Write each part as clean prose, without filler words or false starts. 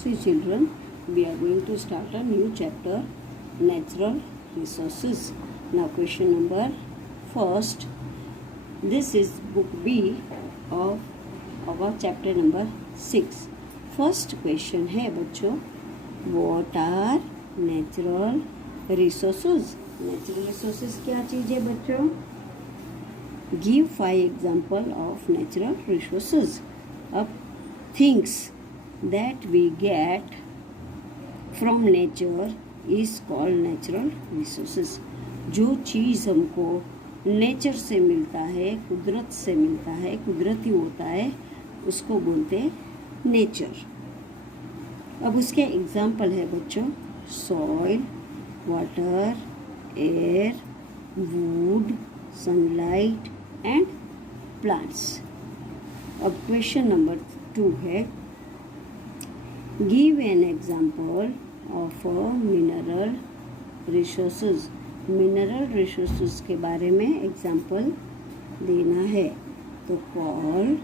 Sweet children, we are going to start a new chapter, natural resources. Now question number first. This is book B of our chapter number 6. First question है बच्चों, what are natural resources? Natural resources क्या चीज़ है बच्चों? Give 5 example of natural resources. अब things that we get from nature is called natural resources. जो चीज़ हमको nature से मिलता है, कुदरत से मिलता है, कुदरती होता है, उसको बोलते हैं नेचर. अब उसके एग्जाम्पल है बच्चों, soil, water, air, wood, sunlight and plants. अब क्वेश्चन नंबर 2 है, give an example of mineral resources. Mineral resources के बारे में एग्जाम्पल देना है. तो coal,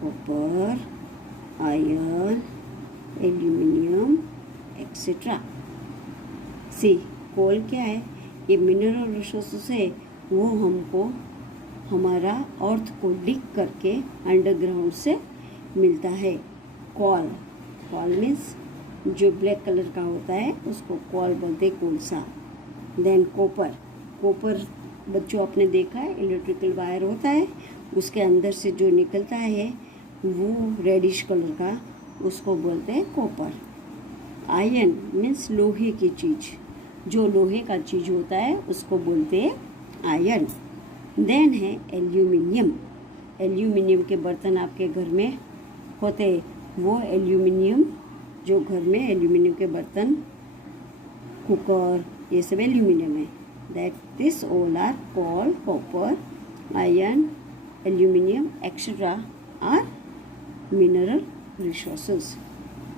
copper, iron, aluminium etcetera. See, coal क्या है? ये मिनरल रिसोर्सेज है, वो हमको हमारा अर्थ को डिग करके अंडरग्राउंड से मिलता है. कॉल, कॉल मीन्स जो ब्लैक कलर का होता है उसको कॉल बोलते हैं, कोलसा. देन कॉपर, कॉपर बच्चों आपने देखा है, इलेक्ट्रिकल वायर होता है, उसके अंदर से जो निकलता है वो रेडिश कलर का, उसको बोलते हैं कॉपर. आयरन मीन्स लोहे की चीज़, जो लोहे का चीज़ होता है उसको बोलते हैं आयरन. देन है एल्यूमिनियम. एल्यूमिनियम के बर्तन आपके घर में होते हैं, वो एल्यूमिनियम जो घर में एल्यूमिनियम के बर्तन, कुकर, ये सब एल्यूमिनियम है. That this all are called copper, iron, aluminium etcetera are mineral resources.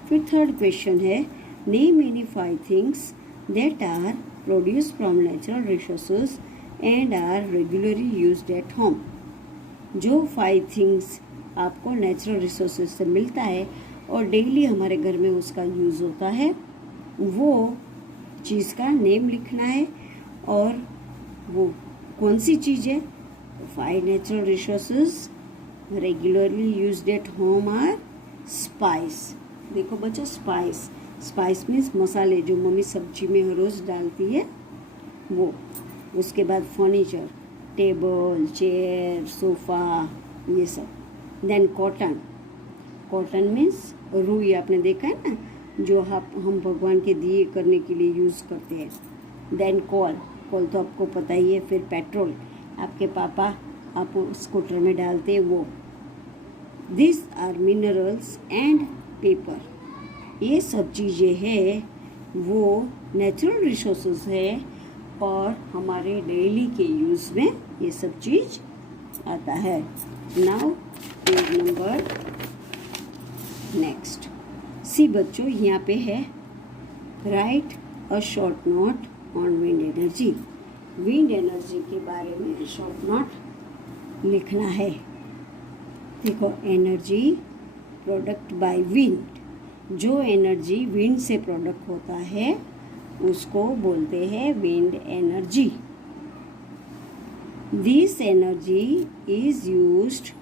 फिर थर्ड क्वेश्चन है, name any 5 things that are produce from natural resources and are regularly used at home. जो 5 things आपको natural resources से मिलता है और daily हमारे घर में उसका यूज़ होता है, वो चीज़ का नेम लिखना है और वो कौन सी चीज़ है. 5 natural resources regularly used at home are spice. देखो बच्चों, स्पाइस, स्पाइस मीन्स मसाले जो मम्मी सब्जी में हर रोज़ डालती है वो. उसके बाद फर्नीचर, टेबल, चेयर, सोफ़ा, ये सब. देन कॉटन, कॉटन मीन्स रुई, आपने देखा है ना, जो हम भगवान के दिए करने के लिए यूज़ करते हैं. देन कोल, कोल तो आपको पता ही है. फिर पेट्रोल, आपके पापा आप स्कूटर में डालते हैं वो. This are minerals and pepper. ये सब चीज़ें हैं वो नेचुरल रिसोर्सेज है और हमारे डेली के यूज़ में ये सब चीज़ आता है. Now page number next. See बच्चों, यहाँ पे है, right a short note on wind energy. Wind energy के बारे में शॉर्ट नोट लिखना है. देखो, एनर्जी प्रोडक्ट बाय विंड. जो एनर्जी विंड से प्रोडक्ट होता है उसको बोलते हैं wind energy. This energy is used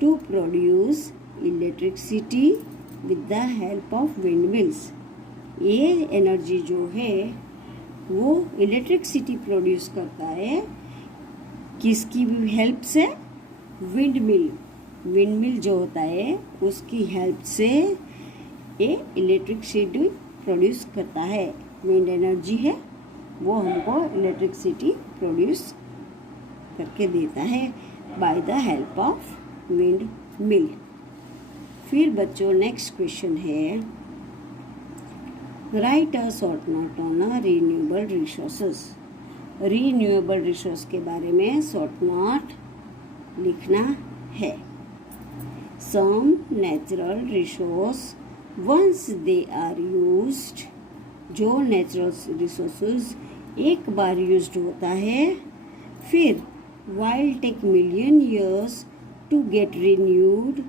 to produce electricity with the help of wind mills. ये एनर्जी जो है वो इलेक्ट्रिसिटी प्रोड्यूस करता है किसकी हेल्प से? Wind mill. विंड मिल जो होता है उसकी हेल्प से ये इलेक्ट्रिसिटी प्रोड्यूस करता है. विंड एनर्जी है वो हमको इलेक्ट्रिसिटी प्रोड्यूस करके देता है by the help of wind mill. फिर बच्चों नेक्स्ट क्वेश्चन है, right a short note on a renewable resources. Renewable resource के बारे में शॉर्ट नोट लिखना है. Some natural resource once they are used. जो नेचुरल रिसोर्सेज एक बार यूज्ड होता है, फिर while take million years to get renewed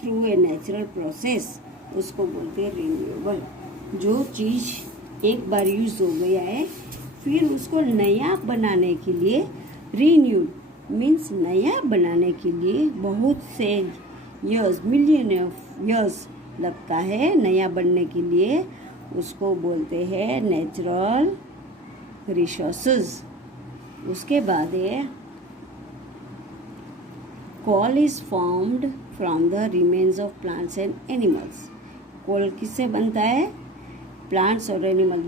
through a natural process, उसको बोलते हैं रिन्यूएबल. जो चीज़ एक बार यूज हो गया है फिर उसको नया बनाने के लिए रीन्यूड मीन्स नया बनाने के लिए बहुत से ईयर्स मिलियन ऑफ ईयर्स लगता है नया बनने के लिए, उसको बोलते हैं नेचुरल रिसोर्सेज। उसके बाद है coal is formed from the remains of plants and animals. Coal किससे बनता है? प्लांट्स और एनिमल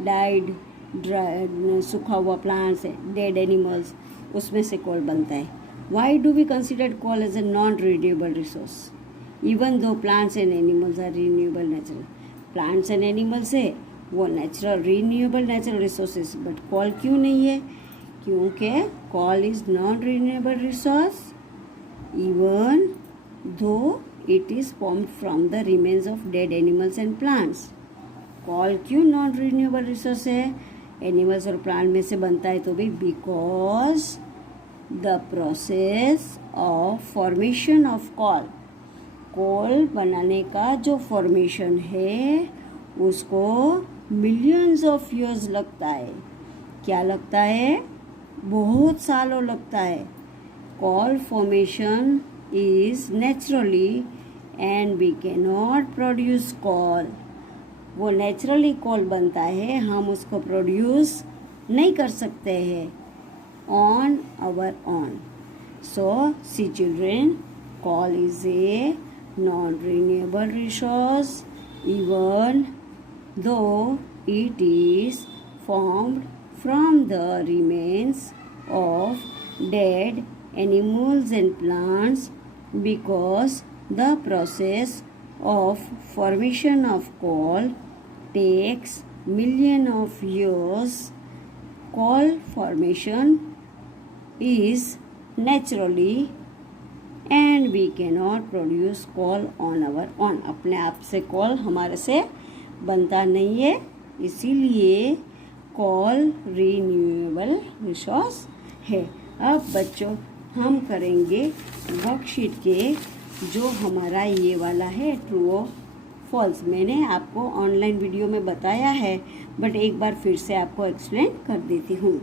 डाइड सूखा हुआ प्लांट्स है, डेड एनिमल्स, उसमें से कोल बनता है। Why do we consider coal as a non renewable resource even though plants and animals are renewable natural? Plants and animals है वो natural renewable natural resources, but coal क्यों नहीं है? क्योंकि coal is non renewable resource even though it is formed from the remains of dead animals and plants. Coal क्यों non renewable resource है? Animals और plant में से बनता है तो भी because the process of formation of coal बनाने का जो फॉर्मेशन है उसको मिलियंस ऑफ ईयर्स लगता है। क्या लगता है? बहुत सालों लगता है। Coal formation is naturally and we can not produce coal. वो नेचुरली कोल बनता है, हम उसको प्रोड्यूस नहीं कर सकते हैं on our own. So see children, coal is a non-renewable resource even though it is formed from the remains of dead animals and plants because the process of formation of coal takes millions of years. Coal formation is naturally and we cannot produce coal on our own. अपने आप से कोल हमारे से बनता नहीं है, इसीलिए कोल renewable resource है। अब बच्चों हम करेंगे वर्कशीट के जो हमारा ये वाला है ट्रू और फॉल्स। मैंने आपको ऑनलाइन वीडियो में बताया है बट एक बार फिर से आपको एक्सप्लेन कर देती हूँ।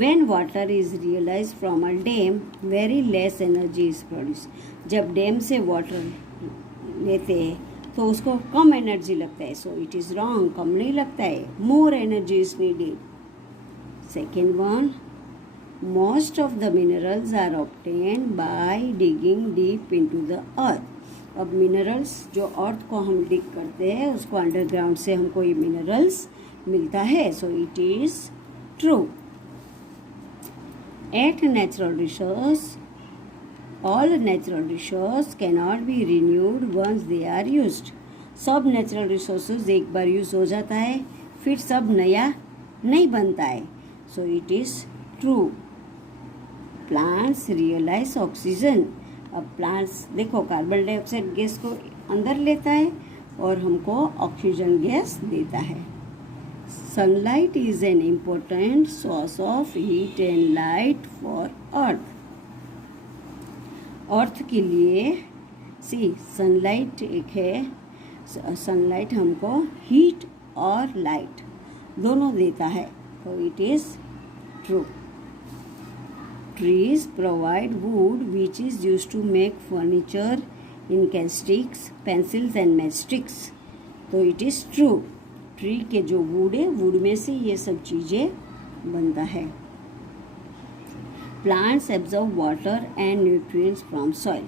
When water is realized from a dam, very less energy is produced. जब डैम से वाटर लेते हैं तो उसको कम एनर्जी लगता है, सो इट इज़ रॉन्ग, कम नहीं लगता है, more energy is needed. Second one, most of the minerals are obtained by digging deep into the earth. अब मिनरल्स जो अर्थ को हम डिग करते हैं उसको अंडरग्राउंड से हमको ये मिनरल्स मिलता है, so it is true. At natural resource, all natural resources cannot be renewed once they are used. सब नेचुरल रिसोर्सेज एक बार यूज हो जाता है फिर सब नया नहीं बनता है, so it is true. Plants realise oxygen. अब प्लांट्स देखो कार्बन डाइऑक्साइड गैस को अंदर लेता है और हमको ऑक्सीजन गैस देता है। Sunlight is an important source of heat and light for Earth. अर्थ के लिए सनलाइट एक है, सनलाइट हमको हीट और लाइट दोनों देता है, तो it is true. Trees provide wood which is used to make furniture, incandescents, pencils and matchsticks, तो इट इज़ ट्रू। ट्री के जो वुड है वुड में से ये सब चीज़ें बनता है। Plants absorb water and nutrients from soil.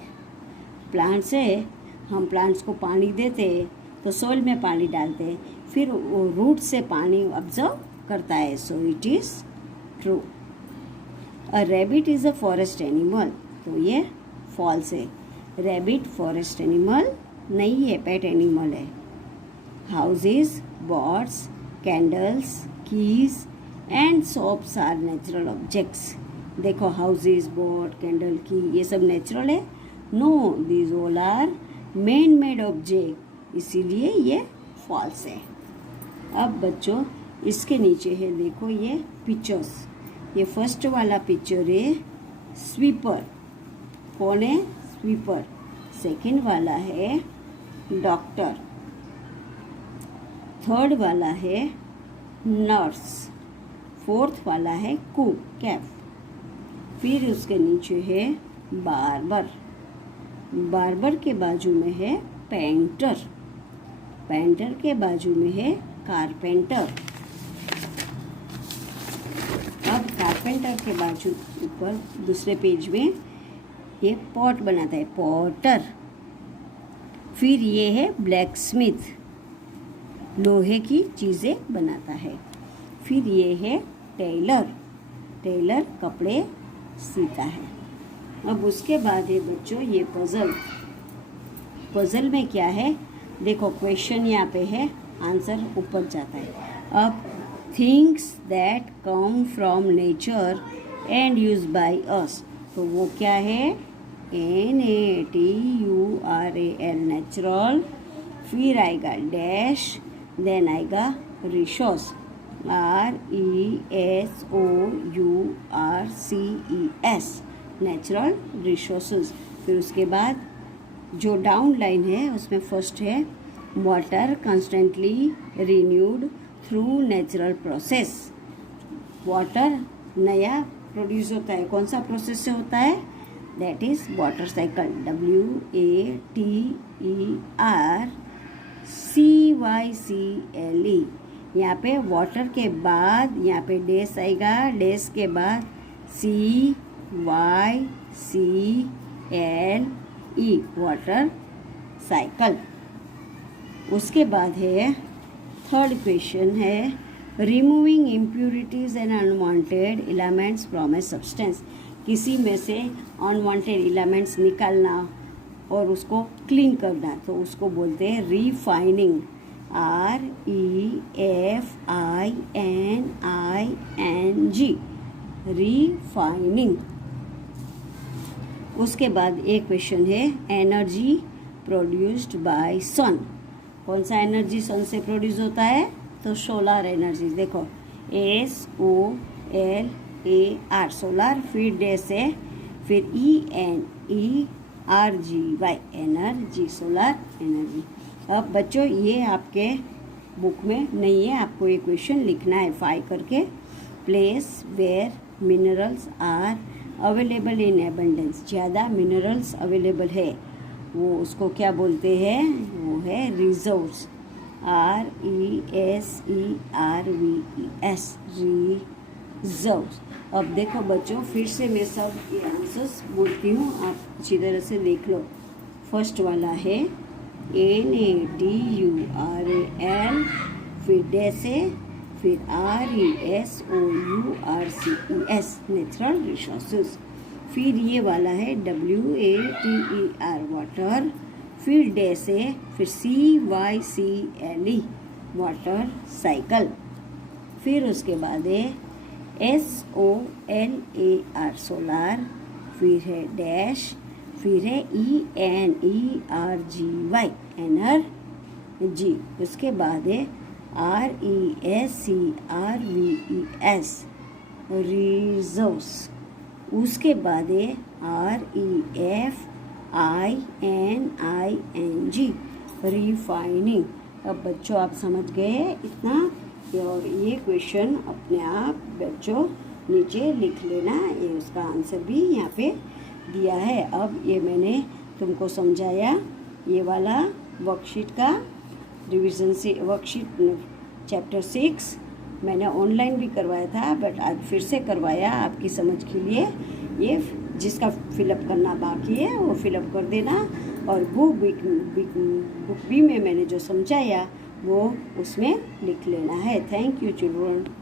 Plants है, हम प्लांट्स को पानी देते हैं तो सॉइल में पानी डालते हैं, फिर वो रूट से पानी ऑब्जर्व करता है, so it is true. A rabbit is a forest animal, तो ये फॉल्स है। रैबिट फॉरेस्ट एनिमल नहीं है, पेट एनिमल है। Houses, boats, candles, keys and soaps are natural objects. देखो houses, boat, candle, key ये सब नेचुरल है? No, these all are man-made object, इसीलिए ये फॉल्स है। अब बच्चों इसके नीचे है देखो ये पिक्चर्स। ये फर्स्ट वाला पिक्चर है स्वीपर, कौन है? स्वीपर। सेकंड वाला है डॉक्टर, थर्ड वाला है नर्स, फोर्थ वाला है कुक कैफ, फिर उसके नीचे है बार्बर, बार्बर के बाजू में है पेंटर, पेंटर के बाजू में है कारपेंटर। अब कारपेंटर के बाजू ऊपर दूसरे पेज में ये पॉट बनाता है, पॉटर। फिर ये है ब्लैक स्मिथ, लोहे की चीज़ें बनाता है। फिर ये है टेलर, टेलर कपड़े सीता है। अब उसके बाद है बच्चों ये पजल, पजल में क्या है देखो, क्वेश्चन यहाँ पे है, आंसर ऊपर जाता है। अब things that come from nature and use by us, तो वो क्या है, NATURAL नेचुरल, फिर आएगा डैश, देन आएगा रिसोर्स RESOURCES नेचुरल रिसोर्सेज। फिर उसके बाद जो डाउन लाइन है उसमें फर्स्ट है water constantly renewed through natural process, water नया प्रोड्यूस होता है, कौन सा प्रोसेस से होता है, that is water cycle, WATERCYCLE। यहाँ पे वाटर के बाद यहाँ पे डेस आएगा, डेस के बाद CYCLE वाटर साइकिल। उसके बाद है थर्ड क्वेश्चन है removing impurities and unwanted elements from a substance, किसी में से अनवांटेड एलिमेंट्स निकालना और उसको क्लीन करना, तो उसको बोलते हैं रिफाइनिंग, REFINING रिफाइनिंग। उसके बाद एक क्वेश्चन है एनर्जी प्रोड्यूस्ड बाय सन, कौन सा एनर्जी सन से प्रोड्यूस होता है, तो सोलर एनर्जी। देखो SOLAR सोलर, फिर डे से फिर ENERGY एनर्जी, सोलर एनर्जी। अब बच्चों ये आपके बुक में नहीं है, आपको ये क्वेश्चन लिखना है 5 करके। Place where minerals are available in abundance, ज़्यादा मिनरल्स अवेलेबल है वो उसको क्या बोलते हैं, वो है रिजर्व्स, RESERVES रिजर्व्स। अब देखो बच्चों फिर से मैं सब ये आंसर्स बोलती हूँ, आप अच्छी तरह से देख लो। फर्स्ट वाला है NATURAL, फिर डैसे, फिर RESOURCES नेचुरल रिसोर्सेज, फिर ये वाला है WATER वाटर, फिर डे से फिर CYCLE वाटर साइकिल, फिर उसके बाद है SOLAR सोलार, फिर है डैश, फिर है ENERGY एनर्जी, उसके बाद है RESERVES रिजर्व्स, उसके बाद है REFINING रिफाइनिंग। अब बच्चों आप समझ गए इतना, और ये क्वेश्चन अपने आप बच्चों नीचे लिख लेना, ये उसका आंसर भी यहाँ पे दिया है। अब ये मैंने तुमको समझाया, ये वाला वर्कशीट का रिवीजन से वर्कशीट चैप्टर 6 मैंने ऑनलाइन भी करवाया था, बट आज फिर से करवाया आपकी समझ के लिए। ये जिसका फिलअप करना बाकी है वो फिलअप कर देना, और बुक भी में मैंने जो समझाया वो उसमें लिख लेना है। Thank you children.